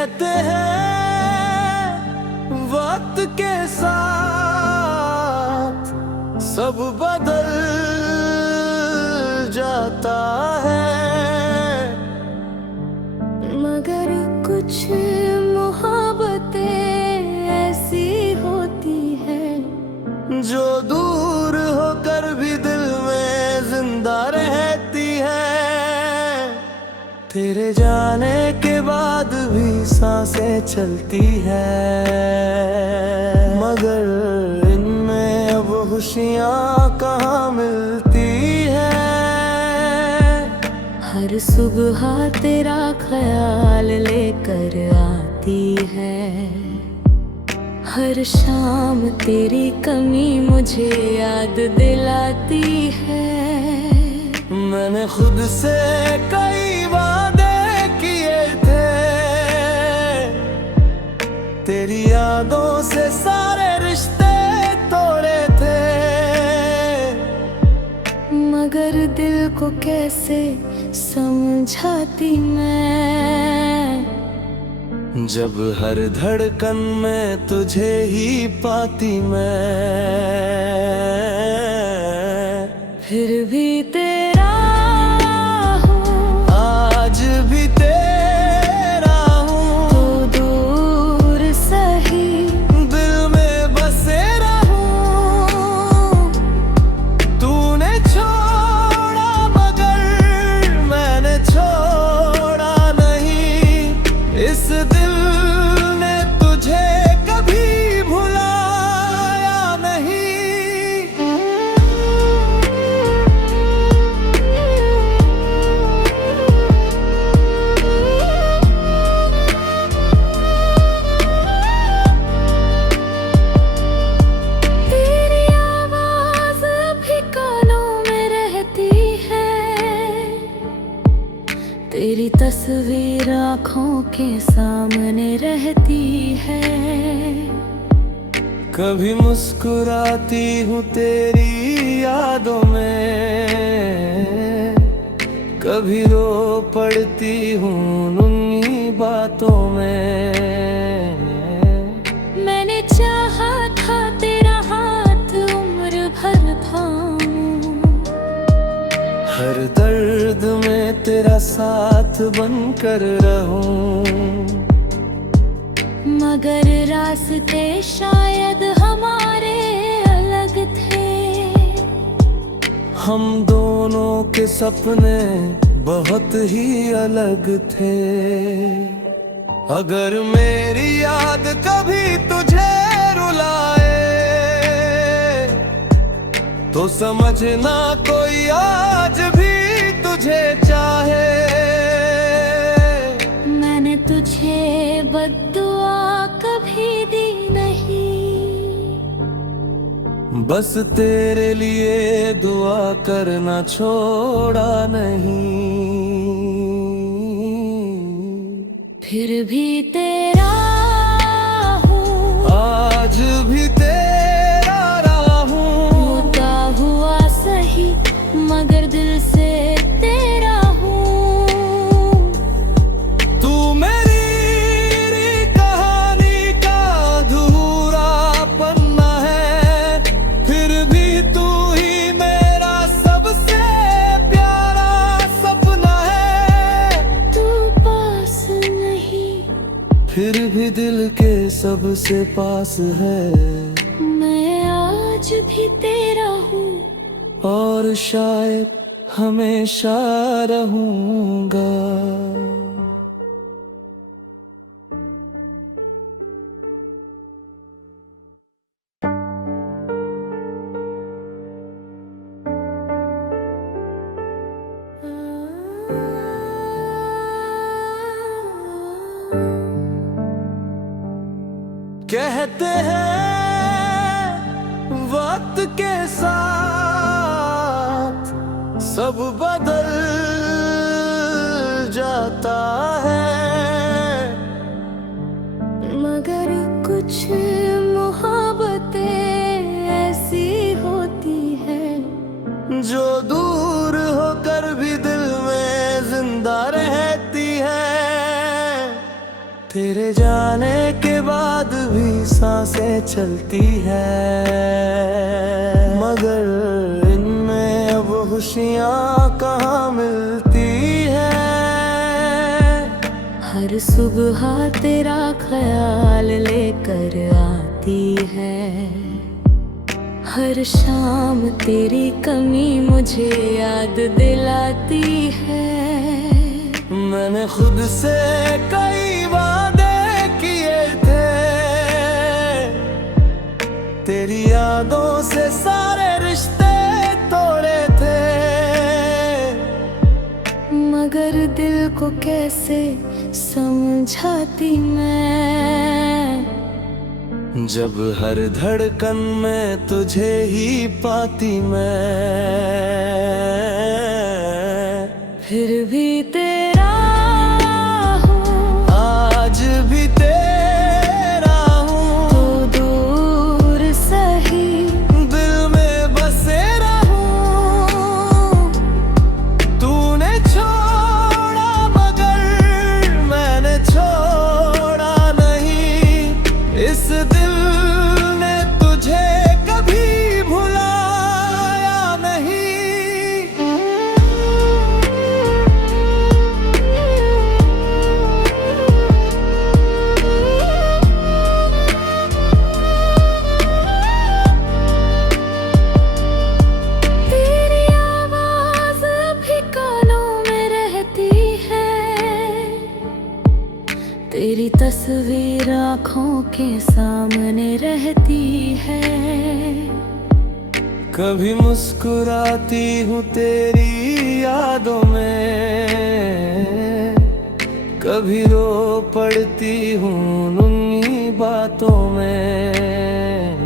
कहते हैं वक्त के साथ सब बदल जाता है, मगर कुछ मोहब्बतें ऐसी होती हैं जो दूर होकर भी दिल में जिंदा रहती है। तेरे जाने के बाद भी सांसें चलती है, मगर इनमें अब खुशियाँ कहाँ मिलती है। हर सुबह तेरा ख्याल लेकर आती है, हर शाम तेरी कमी मुझे याद दिलाती है। मैंने खुद से कई वादे किए थे, तेरी यादों से सारे रिश्ते तोड़े थे, मगर दिल को कैसे समझाती मैं, जब हर धड़कन में तुझे ही पाती मैं। फिर भी तेरा हूँ, आज भी तेरा हूँ, तो दूर सही दिल में बसे रहूं। तूने छोड़ा मगर मैंने छोड़ा नहीं, इस दिल ने तुझे कभी भुलाया नहीं। तेरी आवाज भी कानों में रहती है, तेरी तस्वीर आँखों के सामने रहती है। कभी मुस्कुराती हूँ तेरी यादों में, कभी रो पड़ती हूँ उन्हीं बातों में। मैंने चाहा था तेरा हाथ उम्र भर थामूं, हर दर्द में तेरा साथ बनकर रहूं, मगर रास्ते शायद हमारे अलग थे। हम दोनों के सपने बहुत ही अलग थे। अगर मेरी याद कभी तुझे रुलाए तो समझना कोई आज भी तुझे चाहे। मैंने तुझे बद्दुआ कभी दी नहीं, बस तेरे लिए दुआ करना छोड़ा नहीं। फिर भी तेरा हूँ, आज भी तेरा रहूं, होता हुआ सही मगर दिल से तेरा हूँ। तू मेरी कहानी का अधूरा पन्ना है, फिर भी तू ही मेरा सबसे प्यारा सपना है। तू पास नहीं, फिर भी दिल के सबसे पास है, मैं आज भी तेरा हूँ और शायद हमेशा रहूंगा। कहते हैं वक्त के साथ सब बदल जाता है, मगर कुछ मोहब्बतें ऐसी होती हैं जो दूर होकर भी दिल में जिंदा रहती है। तेरे जाने के बाद भी सांसें चलती है, मगर इनमें अब खुशियाँ कहाँ मिलती है। हर सुबह तेरा ख्याल लेकर आती है, हर शाम तेरी कमी मुझे याद दिलाती है। मैंने खुद से कई वादे किए थे, तेरी यादों से सारे रिश्ते तोड़े थे, मगर दिल को कैसे समझाती मैं, जब हर धड़कन में तुझे ही पाती मैं। फिर भी तेरा हूँ, आज भी तेरा हूँ, तो दूर सही दिल में बसे रहूं। तूने छोड़ा मगर मैंने छोड़ा नहीं, इस दिल ने तुझे कभी भुलाया नहीं। तेरी आवाज भी कानों में रहती है, तेरी तस्वीर आँखों के सामने रहती है। कभी मुस्कुराती हूँ तेरी यादों में, कभी रो पड़ती हूँ उन्हीं बातों में।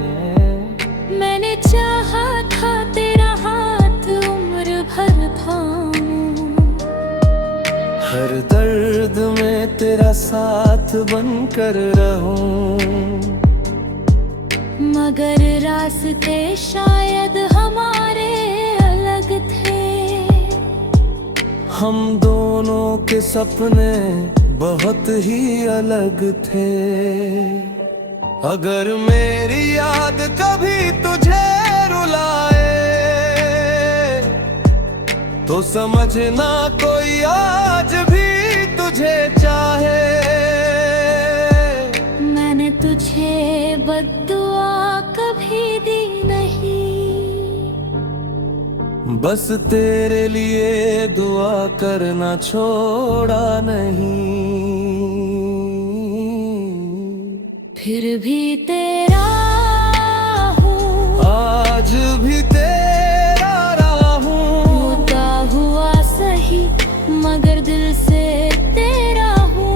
मैंने चाहा था तेरा हाथ उम्र भर थामूं, हर दर्द में तेरा साथ बनकर रहूं, मगर रास्ते शायद हमारे अलग थे। हम दोनों के सपने बहुत ही अलग थे। अगर मेरी याद कभी तुझे रुलाए, तो समझना कोई आज भी तुझे चाहे। मैंने तुझे बद्दुआ कभी दी नहीं, बस तेरे लिए दुआ करना छोड़ा नहीं। फिर भी तेरा हूँ, आज भी तेरा रहूं, होता हुआ सही मगर दिल से तेरा हूँ।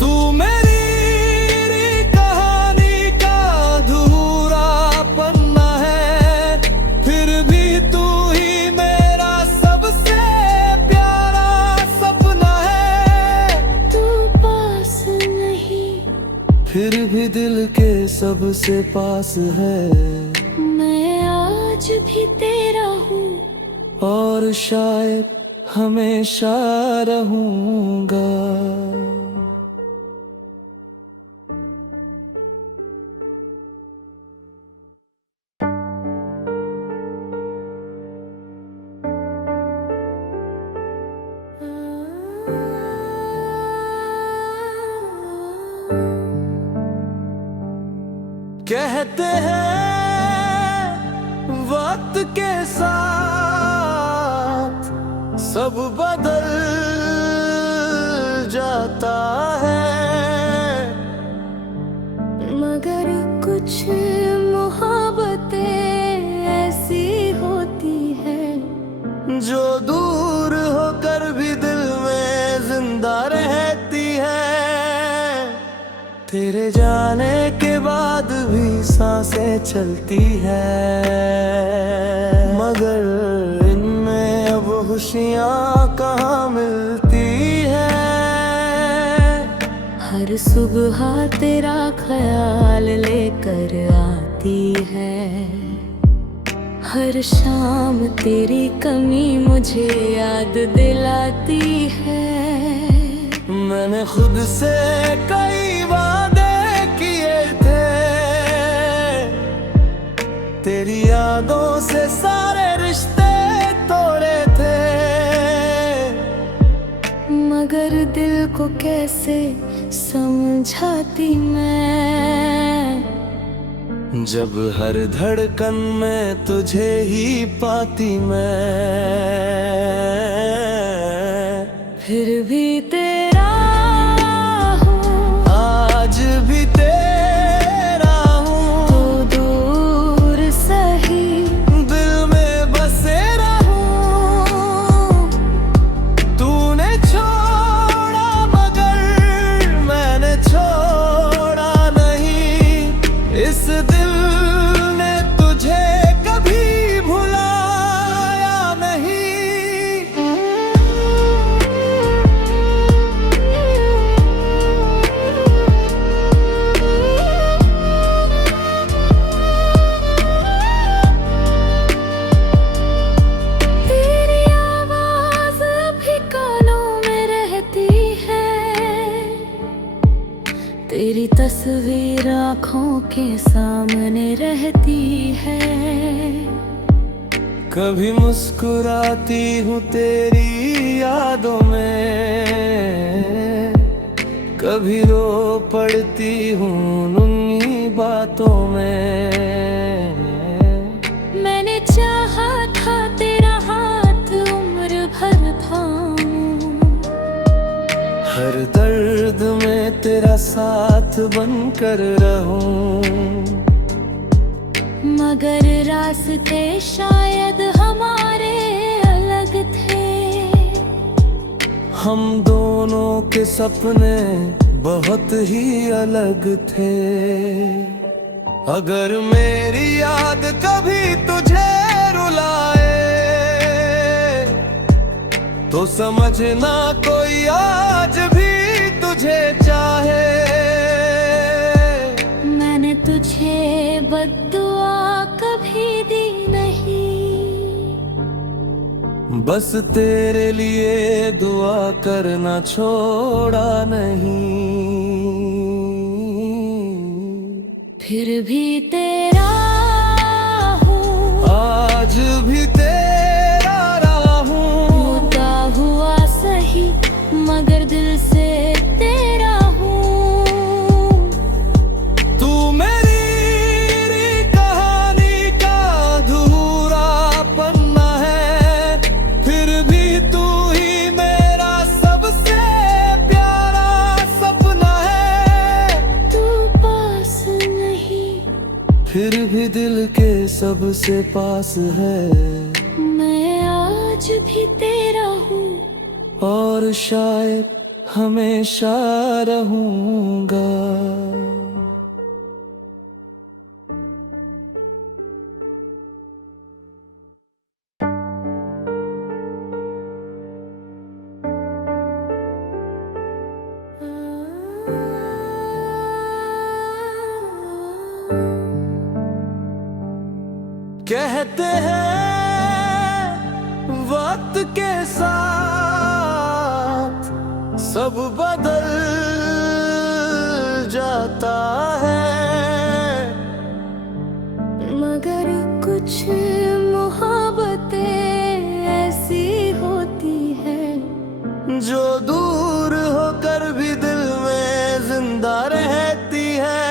तू मेरी कहानी का अधूरा पन्ना है, फिर भी तू ही मेरा सबसे प्यारा सपना है। तू पास नहीं, फिर भी दिल के सबसे पास है, मैं आज भी तेरा हूँ, और शायद हमेशा रहूंगा। कहते हैं वक्त के साथ सब बदल जाता है, मगर कुछ मोहब्बतें ऐसी होती है जो दूर होकर भी दिल में जिंदा रहती है। तेरे जाने के बाद भी सांसें चलती है, मगर इनमें अब खुशियाँ कहाँ मिलती है। हर सुबह तेरा ख्याल लेकर आती है, हर शाम तेरी कमी मुझे याद दिलाती है। मैंने खुद से कई वादे किए थे, तेरी यादों से सारे रिश्ते तोड़े थे। मगर दिल को कैसे समझाती मैं, जब हर धड़कन में तुझे ही पाती मैं। फिर भी तेरा हूँ, आज भी तेरा हूँ, तो दूर सही दिल में बसे रहूं। तूने छोड़ा मगर मैंने छोड़ा नहीं, इस दिल ने तुझे कभी भुलाया नहीं। तेरी आवाज भी कानों में रहती है, तेरी तस्वीर आँखों के सामने रहती है। कभी मुस्कुराती हूँ तेरी यादों में, कभी रो पड़ती हूँ उन्हीं बातों में। मैंने चाहा था तेरा हाथ उम्र भर थामूं, हर दर्द में तेरा साथ बनकर रहूं। मगर रास्ते शायद हमारे अलग थे। हम दोनों के सपने बहुत ही अलग थे। अगर मेरी याद कभी तुझे रुलाए, तो समझना कोई आज भी तुझे चाहे। मैंने तुझे बद्दुआ कभी दी नहीं, बस तेरे लिए दुआ करना छोड़ा नहीं। फिर भी तेरा हूँ, आज भी तेरा रहूं। होता हुआ सही मगर दिल से तेरा हूँ। तू मेरी कहानी का अधूरा पन्ना है, फिर भी तू ही मेरा सबसे प्यारा सपना है। तू पास नहीं, फिर भी दिल के सबसे पास है। मैं आज भी तेरा हूँ, और शायद हमेशा रहूंगा। कहते हैं वक्त के साथ सब बदल जाता है, मगर कुछ मोहब्बतें ऐसी होती हैं जो दूर होकर भी दिल में जिंदा रहती है।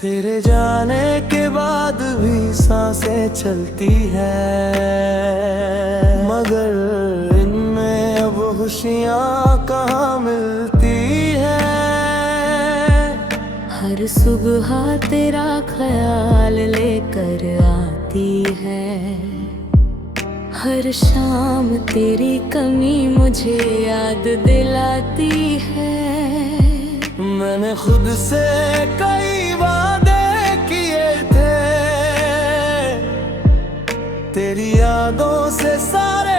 तेरे जाने के बाद भी सांसें चलती है, मगर इनमें अब खुशियाँ कहाँ मिलती है। हर सुबह तेरा ख्याल लेकर आती है, हर शाम तेरी कमी मुझे याद दिलाती है। मैंने खुद से कई वादे किए थे, तेरी यादों से सारे